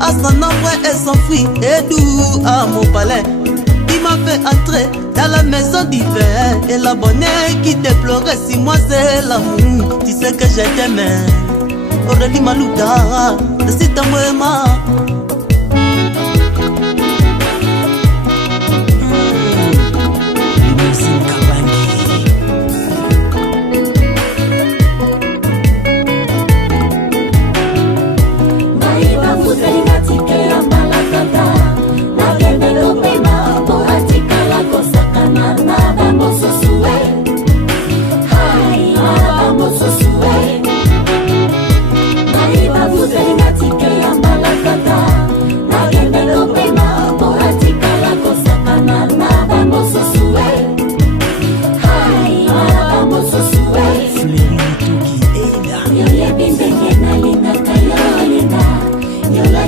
à son ombre et s'enfuit, et doux à mon palais. Il m'a fait entrer dans la maison d'hiver. Et l'abonné qui déplorait, si moi c'est l'amour, tu sais que je t'aimais. Aurélie Malouda, c'est ta moema. Yo la